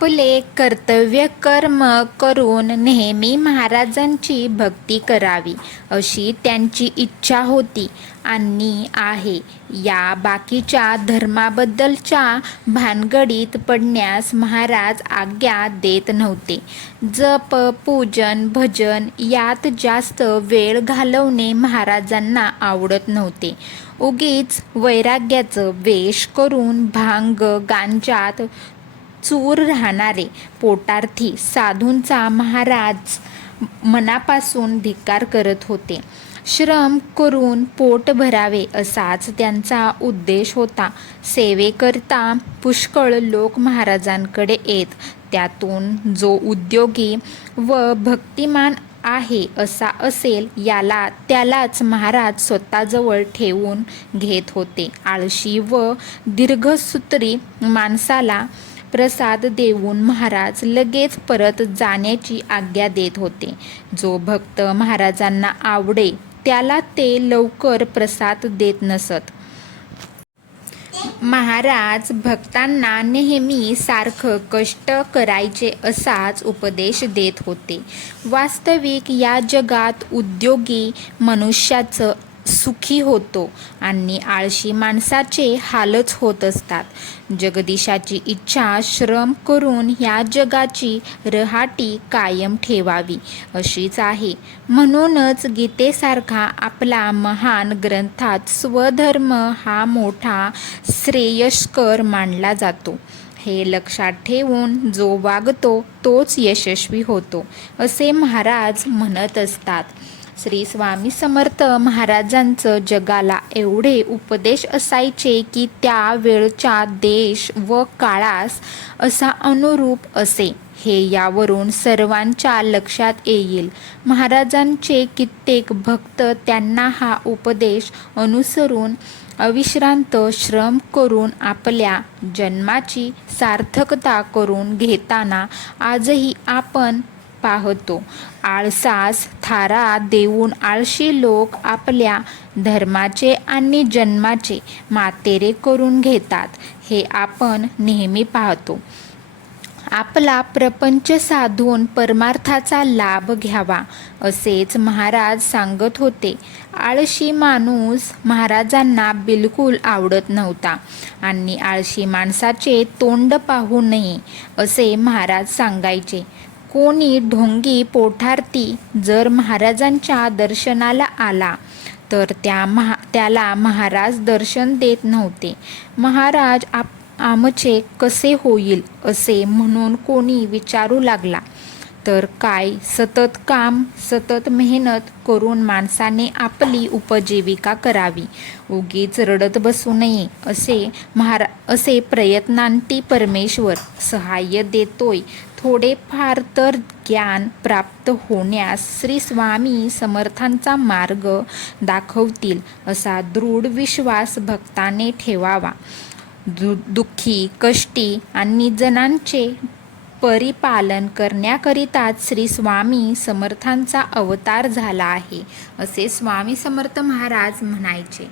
आपले कर्तव्य कर्म करून नेहमी महाराजांची भक्ती करावी अशी त्यांची इच्छा होती आणि आहे. या बाकीच्या धर्माबद्दलच्या भानगडीत पडण्यास महाराज आज्ञा देत नव्हते. जप पूजन भजन यात जास्त वेळ घालवणे महाराजांना आवडत नव्हते. उगीच वैराग्याचं वेश करून भांग गांजात चूर राहणारे पोटार्थी साधूंचा महाराज मनापासून धिक्कार करत होते. श्रम करून पोट भरावे असाच त्यांचा उद्देश होता. सेवेकरता पुष्कळ लोक महाराजांकडे येत. त्यातून जो उद्योगी व भक्तिमान आहे असा असेल याला त्यालाच महाराज स्वतःजवळ ठेवून घेत होते. आळशी व दीर्घसूत्री माणसाला प्रसाद देऊन महाराज लगेच परत जाण्याची आज्ञा देत होते. जो भक्त महाराजांना आवडे त्याला ते लवकर प्रसाद देत नसत. महाराज भक्तांना नेहमी सारखं कष्ट करायचे असाच उपदेश देत होते. वास्तविक या जगात उद्योगी मनुष्याचं सुखी होतो आणि आळशी माणसाचे हालच होत असतात. जगदीशाची इच्छा श्रम करून ह्या जगाची रहाटी कायम ठेवावी अशीच आहे. म्हणूनच गीतेसारखा आपला महान ग्रंथात स्वधर्म हा मोठा श्रेयस्कर मानला जातो. हे लक्षात ठेवून जो वागतो तोच यशस्वी होतो असे महाराज म्हणत असतात. श्री स्वामी समर्थ महाराजांचं जगाला एवढे उपदेश असायचे की त्या वेळच्या देश व काळास असा अनुरूप असे. हे यावरून सर्वांच्या लक्षात येईल. महाराजांचे कित्येक भक्त त्यांना हा उपदेश अनुसरून अविश्रांत श्रम करून आपल्या जन्माची सार्थकता करून घेताना आजही आपण पाहतो. आळसास थारा देऊन आळशी लोक आपल्या धर्माचे आणि जन्माचे मातेरे करून घेतात हे आपण नेहमी पाहतो. आपला प्रपंच साधून परमार्थाचा लाभ घ्यावा असेच महाराज सांगत होते. आळशी माणूस महाराजांना बिलकुल आवडत नव्हता आणि आळशी माणसाचे तोंड पाहू नये असे महाराज सांगायचे. कोणी ढोंगी पोठार्थी जर महाराजांच्या दर्शनाला आला तर त्या महा त्याला महाराज दर्शन देत नव्हते. महाराज आप आमचे कसे होईल? असे म्हणून कोणी विचारू लागला. तर काय सतत काम सतत मेहनत करून माणसाने आपली उपजीविका करावी. उगीच रडत बसू नये असे महारा असे प्रयत्नांती परमेश्वर सहाय्य देतोय. थोडेफार तर ज्ञान प्राप्त होण्यास श्री स्वामी समर्थांचा मार्ग दाखवतील असा दृढ विश्वास भक्ताने ठेवावा. दु दुःखी कष्टी आणि जनांचे परिपालन करण्याकरिताच श्री स्वामी समर्थांचा अवतार झाला आहे असे स्वामी समर्थ महाराज म्हणायचे.